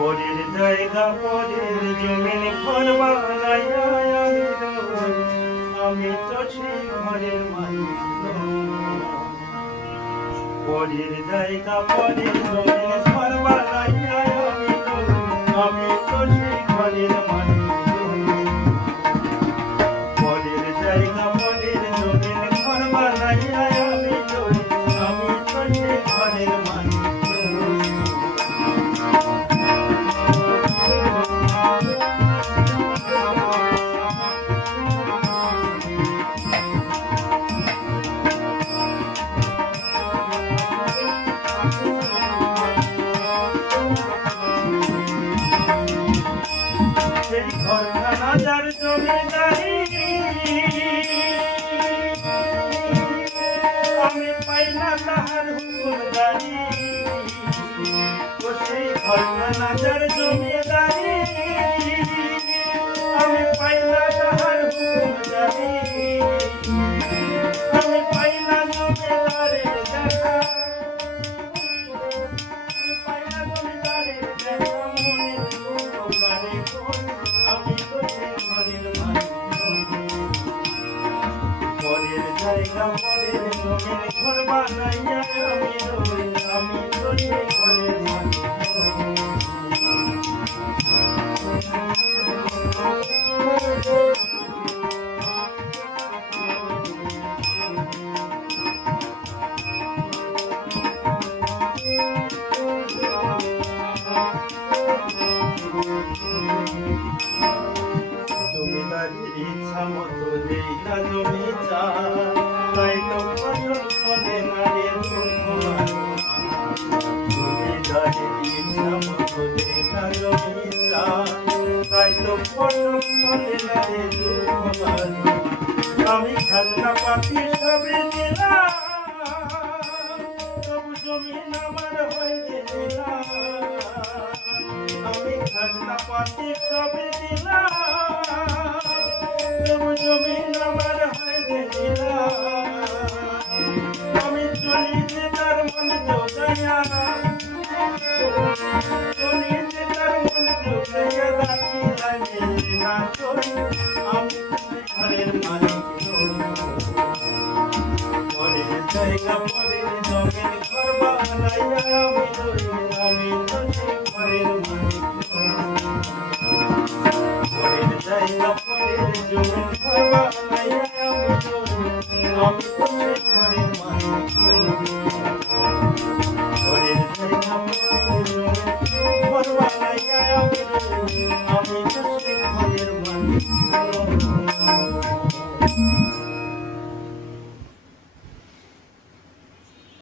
পরের জায়গা পরের জমিন ঘর বানাইয়া আমি রই, আমি তো সেই ঘরের মালিক নই। পরের জায়গা পরের জমিন ঘর বানাইয়া আমি রই, আমি তো সেই ঘরের মালিক নই। পরের জায়গা পরের জমিন ঘর বানাইয়া আমি রই, আমি তো সেই ঘরের মালিক নই। সেই ঘরখানা যার জমিদারি আমি পাই না তাহার হুকুমদারি। ও সেই ঘরখানা যার জমিদারি আমি পাই না তাহার হুকুমদারি। আমি পাই না জমিদারের দেখা, আমি পাই না জমিদারের দেখা, মনের উপকারে আমি তো সেই ঘরের মালিক নই। পরের জায়গা পরের জমিন ঘর বানাইয়া আমি রই, আমি তো সেই ঘরের মালিক নই। জমিদারের ইচ্ছা মতো দেই না জমি চাই, তাই তো ফসল ফলে না রে দুঃখ। জমিদারের ইচ্ছা মতো দেই না জমি চাই, তাই তো ফসল ফলে না রে দুঃখ। আমি খাজনা পাতি সবে দিলাম, তবু জমিন আমার হয়ে দিলাম। আমি খাজনা পাতি সবে দিলাম, তবু জমিন আমার হয়ে দিলাম। আমি চলিতে তার মনে যোগাইয়া, চলিতে তার মনে যোগাইয়া রাখি লাগে না চলি, আমি ঘরের মালিক নই। পরের জায়গা পরের জমিন ঘর বানাইয়া আমি রই, আমি তো সেই ঘরের মালিক নই। পরের জায়গা পরের জমিন ঘর বানাইয়া আমি রই, আমি তো সেই ঘরের মালিক নই। পরের জায়গা পরের জমিন ঘর বানাইয়া আমি রই, আমি তো সেই ঘরের মালিক নই।